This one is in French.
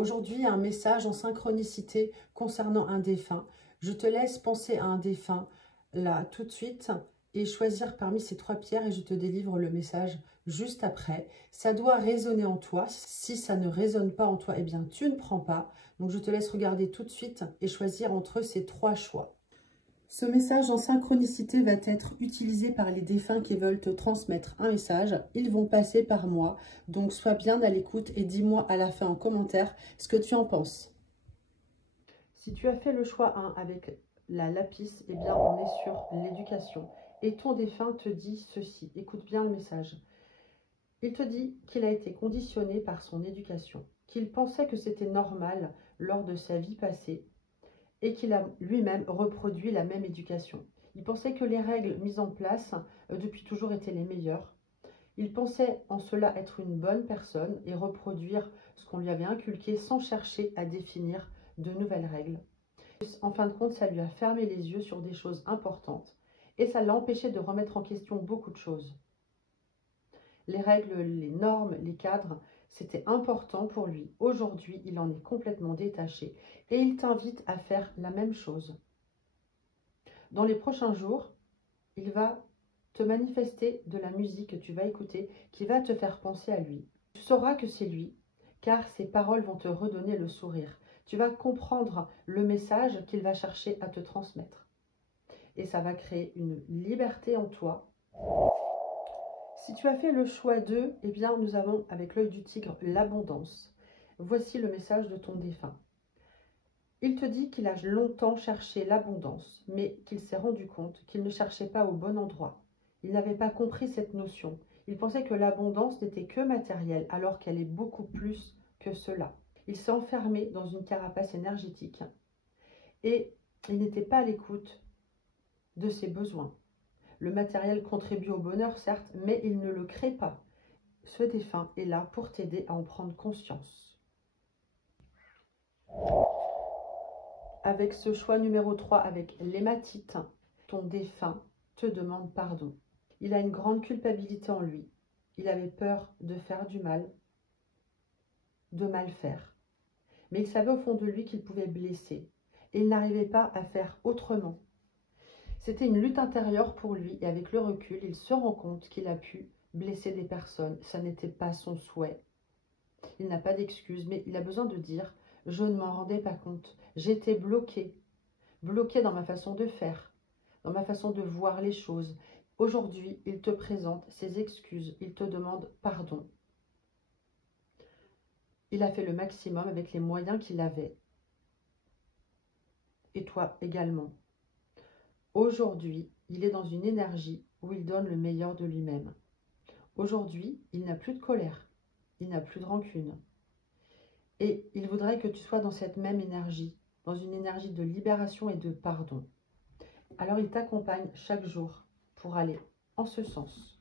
Aujourd'hui, il y a un message en synchronicité concernant un défunt. Je te laisse penser à un défunt là tout de suite et choisir parmi ces 3 pierres et je te délivre le message juste après. Ça doit résonner en toi. Si ça ne résonne pas en toi, eh bien tu ne prends pas. Donc je te laisse regarder tout de suite et choisir entre ces 3 choix. Ce message en synchronicité va être utilisé par les défunts qui veulent te transmettre un message. Ils vont passer par moi. Donc, sois bien à l'écoute et dis-moi à la fin en commentaire ce que tu en penses. Si tu as fait le choix 1 avec la lapis, eh bien, on est sur l'éducation. Et ton défunt te dit ceci. Écoute bien le message. Il te dit qu'il a été conditionné par son éducation, qu'il pensait que c'était normal lors de sa vie passée, et qu'il a lui-même reproduit la même éducation. Il pensait que les règles mises en place depuis toujours étaient les meilleures. Il pensait en cela être une bonne personne et reproduire ce qu'on lui avait inculqué sans chercher à définir de nouvelles règles. En fin de compte, ça lui a fermé les yeux sur des choses importantes et ça l'a empêché de remettre en question beaucoup de choses. Les règles, les normes, les cadres, c'était important pour lui. Aujourd'hui, il en est complètement détaché et il t'invite à faire la même chose. Dans les prochains jours, il va te manifester de la musique que tu vas écouter qui va te faire penser à lui. Tu sauras que c'est lui, car ses paroles vont te redonner le sourire. Tu vas comprendre le message qu'il va chercher à te transmettre. Et ça va créer une liberté en toi. Si tu as fait le choix 2, eh bien nous avons avec l'œil du tigre l'abondance. Voici le message de ton défunt. Il te dit qu'il a longtemps cherché l'abondance, mais qu'il s'est rendu compte qu'il ne cherchait pas au bon endroit. Il n'avait pas compris cette notion. Il pensait que l'abondance n'était que matérielle, alors qu'elle est beaucoup plus que cela. Il s'est enfermé dans une carapace énergétique et il n'était pas à l'écoute de ses besoins. Le matériel contribue au bonheur, certes, mais il ne le crée pas. Ce défunt est là pour t'aider à en prendre conscience. Avec ce choix numéro 3, avec l'hématite, ton défunt te demande pardon. Il a une grande culpabilité en lui. Il avait peur de faire du mal, de mal faire. Mais il savait au fond de lui qu'il pouvait blesser. Et il n'arrivait pas à faire autrement. C'était une lutte intérieure pour lui. Et avec le recul, il se rend compte qu'il a pu blesser des personnes. Ça n'était pas son souhait. Il n'a pas d'excuse, mais il a besoin de dire « Je ne m'en rendais pas compte. J'étais bloqué. Bloqué dans ma façon de faire, dans ma façon de voir les choses. Aujourd'hui, il te présente ses excuses. Il te demande pardon. Il a fait le maximum avec les moyens qu'il avait. Et toi également. Aujourd'hui, il est dans une énergie où il donne le meilleur de lui-même. Aujourd'hui, il n'a plus de colère. Il n'a plus de rancune. Et il voudrait que tu sois dans cette même énergie, dans une énergie de libération et de pardon. Alors il t'accompagne chaque jour pour aller en ce sens.